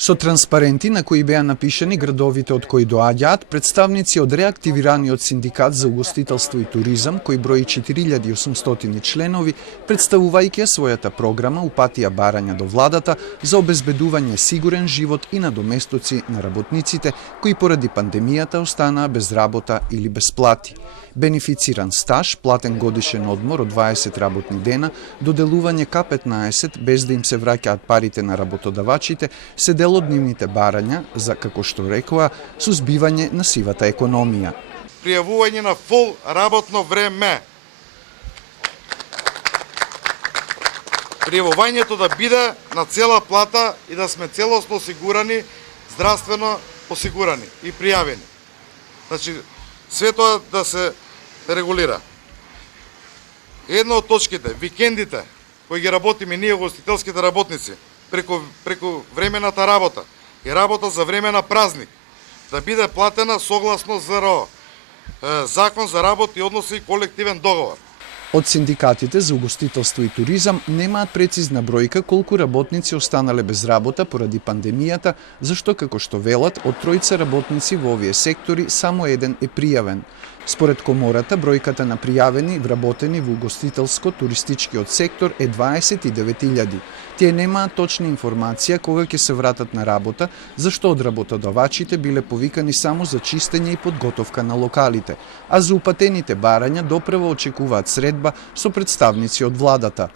Со транспаренти на кои беа напишани градовите од кои доаѓаат, представници од реактивираниот синдикат за угостителство и туризам, кој брои 4800 членови, представувајќи својата програма, упатија барања до владата за обезбедување сигурен живот и надоместоци на работниците кои поради пандемијата останаа без работа или без плати. Бенефициран стаж, платен годишен одмор од 20 работни дена, доделување К15 без да им се враќаат парите на работодавачите, се дел од нивните барања за, како што рекоа, сузбивање на сивата економија. Пријавување на фул работно време. Пријавувањето да биде на цела плата и да сме целосно осигурани, здравствено осигурани и пријавени. Значи, све тоа да се регулира. Една од точките, викендите, кои ги работиме ние, угостителските работници, преку времената работа и работа за време на празник, да биде платена согласно ЗРО, Закон за работ и односи и колективен договор. Од синдикатите за угостителство и туризам немаат прецизна бројка колку работници останале без работа поради пандемијата, зашто, како што велат, од тројца работници во овие сектори само еден е пријавен. Според комората, бројката на пријавени вработени во угостителско-туристичкиот сектор е 29.000. Тие немаат точна информација кога ќе се вратат на работа, зашто од работодавачите биле повикани само за чистење и подготовка на локалите, а за упатените барања допрева очекуваат средба со представници од владата.